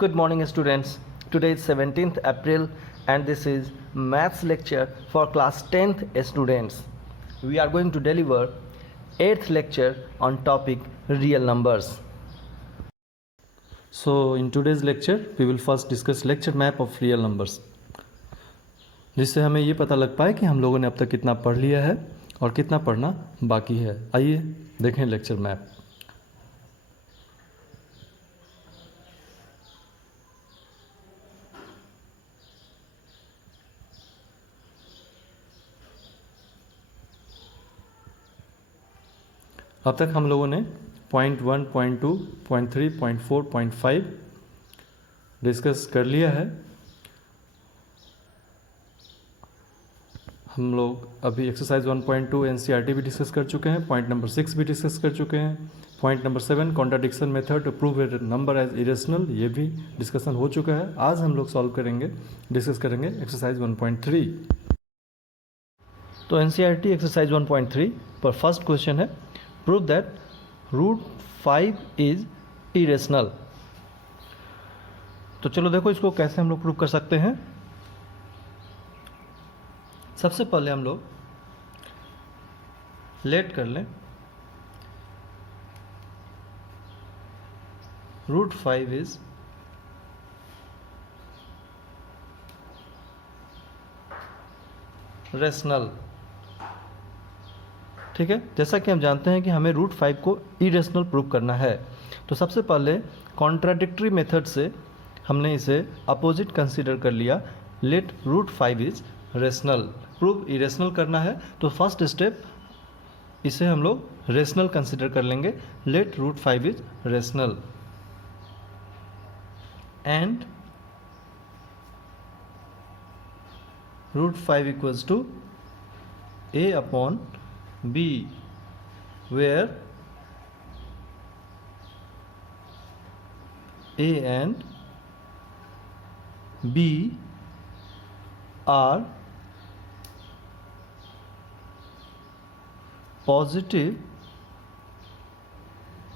Good morning students. Today is 17th April and this is maths lecture for class 10th students. We are going to deliver 8th lecture on topic real numbers. So in today's lecture we will first discuss lecture map of real numbers, जिससे हमें ये पता लग पाए कि हम लोगों ने अब तक कितना पढ़ लिया है और कितना पढ़ना बाकी है। आइए देखें लेक्चर मैप। अब तक हम लोगों ने point 1, point 2, point 3, point 4, point 5 discuss कर लिया है। हम लोग अभी एक्सरसाइज 1.2 एनसीईआरटी भी डिस्कस कर चुके हैं, पॉइंट नंबर 6 भी डिस्कस कर चुके हैं, point number 7 contradiction method to prove a number as irrational, ये भी डिस्कशन हो चुका है। आज हम लोग सॉल्व करेंगे, डिस्कस करेंगे एक्सरसाइज 1.3। तो एनसीईआरटी एक्सरसाइज 1.3 पर फर्स्ट क्वेश्चन है, प्रूव दैट √5 इज इरेशनल। तो चलो देखो इसको कैसे हम लोग प्रूव कर सकते हैं। सबसे पहले हम लोग लेट कर लें √5 इज रेशनल। ठीक है, जैसा कि हम जानते हैं कि हमें √5 को इरेशनल प्रूव करना है, तो सबसे पहले कॉन्ट्राडिक्टरी मेथड से हमने इसे अपोजिट कंसीडर कर लिया। Let √5 is rational, prove irrational करना है तो फर्स्ट स्टेप इसे हम लोग रेशनल कंसीडर कर लेंगे। Let √5 is rational and √5 equals to a upon b, where a and b are positive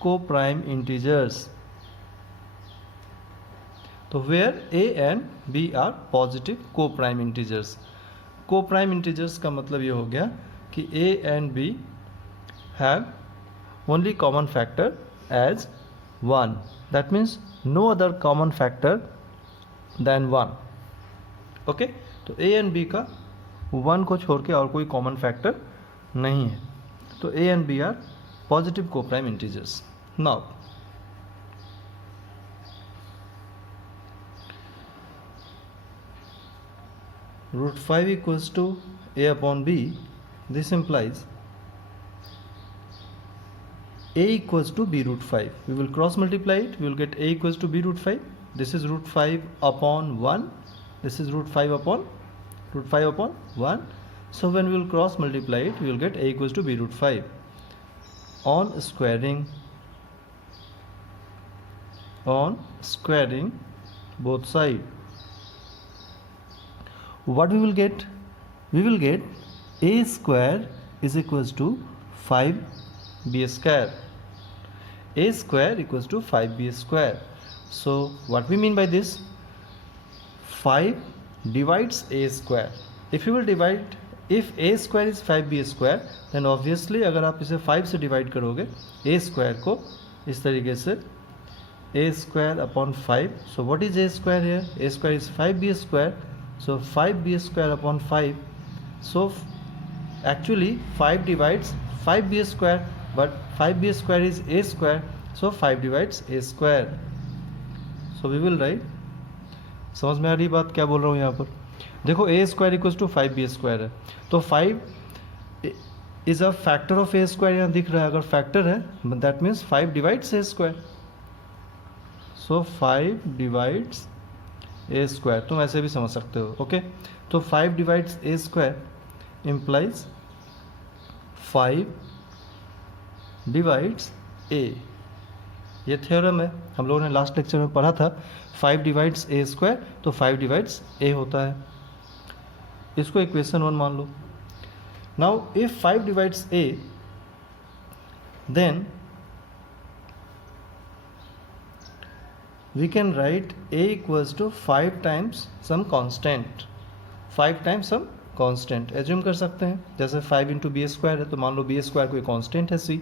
co-prime integers। तो where a and b are positive co-prime integers। co-prime integers का मतलब ये हो गया कि a and b have only common factor as 1, that means no other common factor than 1। Okay, तो a and b का 1 को छोड़ के और कोई कॉमन फैक्टर नहीं है, तो a and b are positive coprime integers. Now √5 equals to a upon b, this implies a equals to b √5। we will cross multiply it, we will get a equals to b √5। this is √5 upon 1, this is √5 upon 1, so when we will cross multiply it we will get a equals to b √5। on squaring both sides, what we will get? We will get a square is equals to 5b square, a square equals to 5b square। so what we mean by this? 5 divides a square। if you will divide, if a square is 5b square, then obviously अगर आप इसे 5 से divide करोगे a square को इस तरीके से a square upon 5, so what is a square here? a square is 5b square, so 5b square upon 5, so actually 5 divides 5b square, but 5b square is a square, so 5 divides a square। so we will write, समझ में आ रही बात क्या बोल रहा हूँ यहाँ पर? देखो a square equals to 5b square है, तो 5 is a factor of a square, यहाँ दिख रहा है। अगर फैक्टर है that means 5 divides a square, so 5 divides a square, तुम ऐसे भी समझ सकते हो। ओके, तो 5 divides a square implies 5 divides a। ये थ्योरम है, हम लोगों ने लास्ट लेक्चर में पढ़ा था। 5 डिवाइड्स a स्क्वायर, तो 5 डिवाइड्स a होता है। इसको इक्वेशन 1 मान लो। Now if 5 divides a, then we can write a equals to 5 times some constant, 5 times some constant assume कर सकते हैं. जैसे 5 इंटू बी स्क्वायर है तो मान लो बी स्क्वायर कोई कांस्टेंट है c,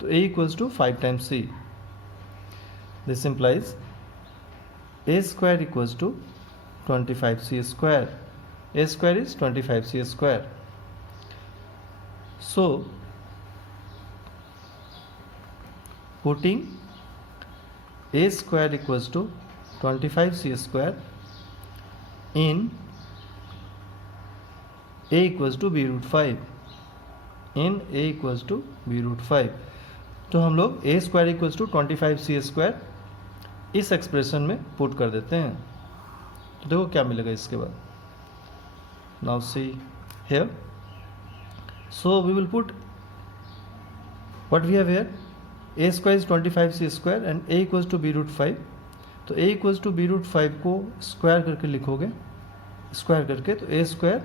तो a equals to 5 times c. This implies a square equals to 25c square. a square is 25c square. So putting a square equals to 25c square in a equals to b root 5, in a equals to b root 5, तो हम लोग a square equals to 25c square इस expression में put कर देते हैं. तो देखो क्या मिलेगा इसके बाद. Now see here, so we will put what we have here, a square is 25c square and a equals to b root 5. तो a equals to b root 5 को स्क्वायर करके लिखोगे, स्क्वायर करके, तो a square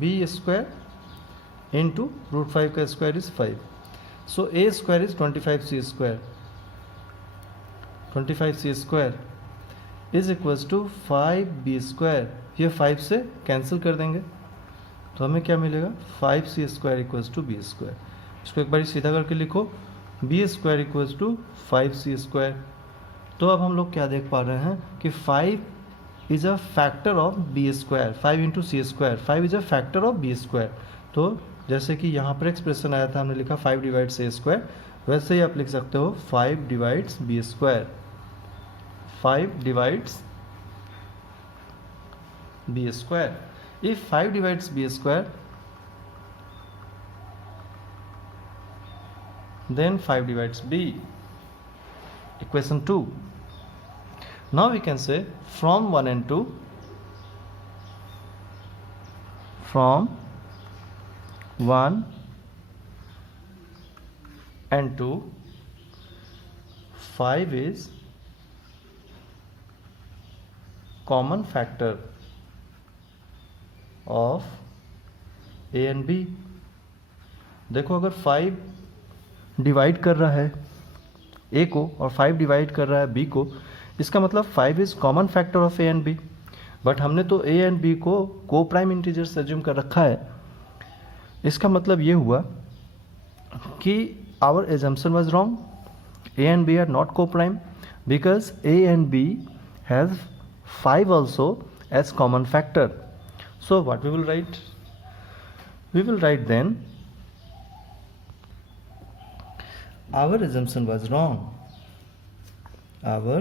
b square into root 5 का square is 5. So a square is 25c square, 25c square is equals to 5b square. ये 5 से cancel कर देंगे तो हमें क्या मिलेगा, 5c square equals to b square. इसको एक बार सीधा करके लिखो, B square equals to 5c square. तो अब हम लोग क्या देख पा रहे हैं कि 5 is a factor of B square, 5 into C square, 5 is a factor of B square. तो जैसे कि यहाँ पर एक्सप्रेशन आया था, हमने लिखा 5 डिवाइड्स ए स्क्वायर, वैसे ही आप लिख सकते हो 5 divides B square, 5 divides B square. If 5 divides B square, then 5 divides b. Equation 2. Now we can say from 1 and 2, from 1 and 2, 5 is common factor of a and b. देखो अगर 5 divide कर रहा है ए को और 5 डिवाइड कर रहा है बी को, इसका मतलब 5 is common factor of A and B. But हमने तो ए एंड बी को प्राइम इंटीजर्स एज्यूम कर रखा है. इसका मतलब ये हुआ कि our assumption was wrong. A and B are not co prime because A and B has 5 also as common factor. So what we will write, we will write then our assumption was wrong. Our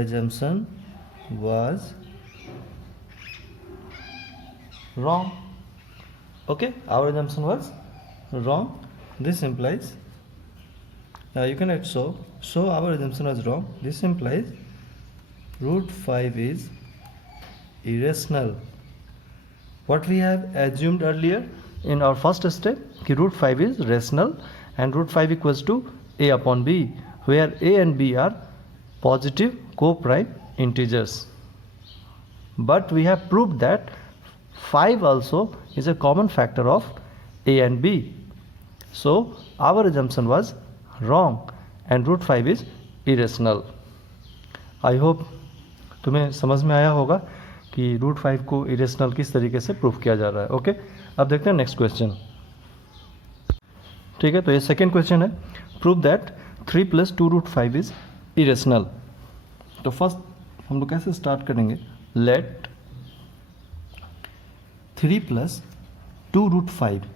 assumption was wrong. Okay, our assumption was wrong. This implies you can write so our assumption was wrong. This implies root 5 is irrational. What we have assumed earlier in our first step कि root 5 is rational and root 5 equals to a upon b, where a and b are positive co-prime integers. But we have proved that 5 also is a common factor of a and b. So our assumption was wrong and root 5 is irrational. I hope तुम्हें समझ में आया होगा कि root 5 को irrational किस तरीके से प्रूफ किया जा रहा है. ओके, अब देखते हैं नेक्स्ट क्वेश्चन. ठीक है, तो ये सेकेंड क्वेश्चन है, prove that 3 + 2 root 5 is irrational. तो फर्स्ट हम लोग कैसे स्टार्ट करेंगे, let 3 + 2 root 5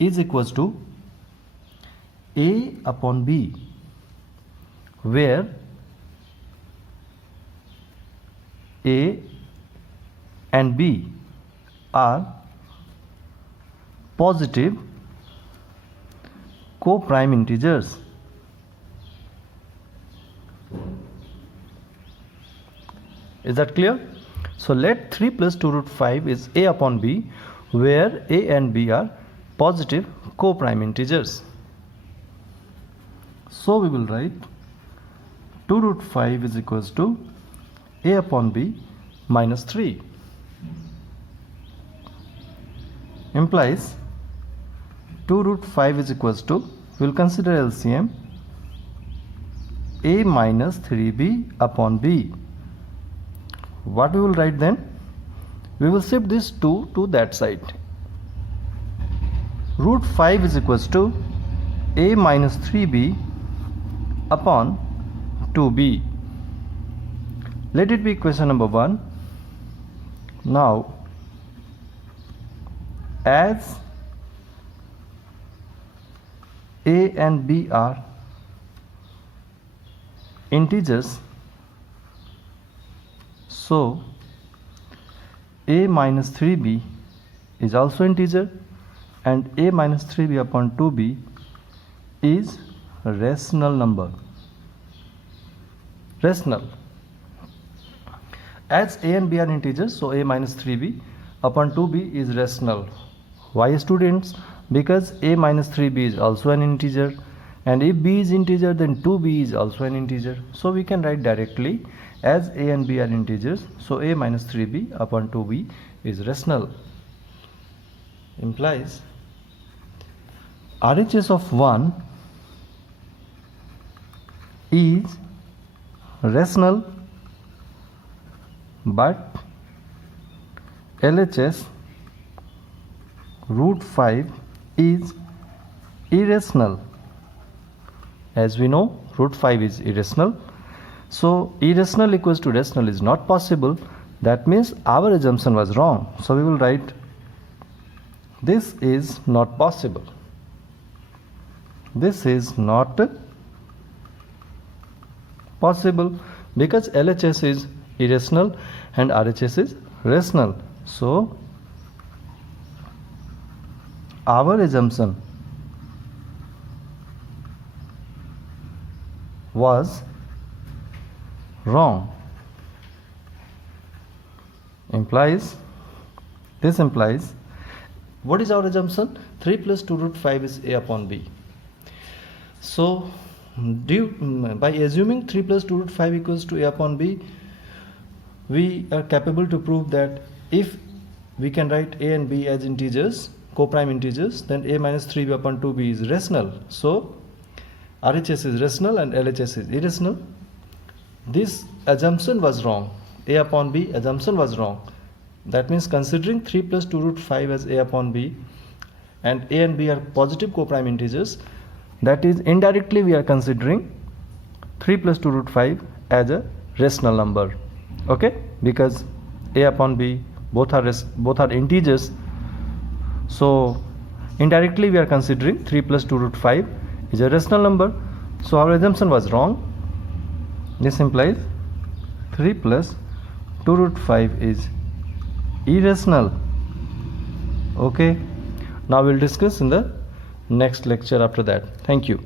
is equals to a upon b, where a and b are positive co-prime integers. Is that clear? So let 3 + 2 root 5 is a upon b, where a and b are positive co-prime integers. So we will write 2 root 5 is equals to a upon b minus 3, implies 2 root 5 is equals to we'll consider LCM. A minus 3b upon b. What we will write then? We will shift this 2 to that side. Root 5 is equals to a minus 3b upon 2b. Let it be equation number 1. Now, as a and b are integers, so a minus 3b is also integer and a minus 3b upon 2b is a rational number. Rational. As a and b are integers, so a minus 3b upon 2b is rational. Why, students? Because a minus 3b is also an integer, and if b is integer, then 2b is also an integer. So we can write directly, as a and b are integers, so a minus 3b upon 2b is rational. Implies RHS of 1 is rational, but LHS root 5 is irrational. As we know, root 5 is irrational. So irrational equals to rational is not possible. That means our assumption was wrong. So we will write this is not possible. This is not possible because LHS is irrational and RHS is rational. So our assumption was wrong. This implies, what is our assumption? 3 plus 2 root 5 is a upon b. So by assuming 3 plus 2 root 5 equals to a upon b, we are capable to prove that if we can write a and b as integers, co-prime integers, then a minus 3b upon 2b is rational. So RHS is rational and LHS is irrational. This assumption was wrong. A upon b assumption was wrong. That means considering 3 plus 2 root 5 as a upon b and a and b are positive co-prime integers, that is indirectly we are considering 3 plus 2 root 5 as a rational number. Okay, because a upon b both are integers, so indirectly we are considering 3 plus 2 root 5 is a rational number. So our assumption was wrong. This implies 3 plus 2 root 5 is irrational. Okay, now we'll discuss in the next lecture after that. Thank you.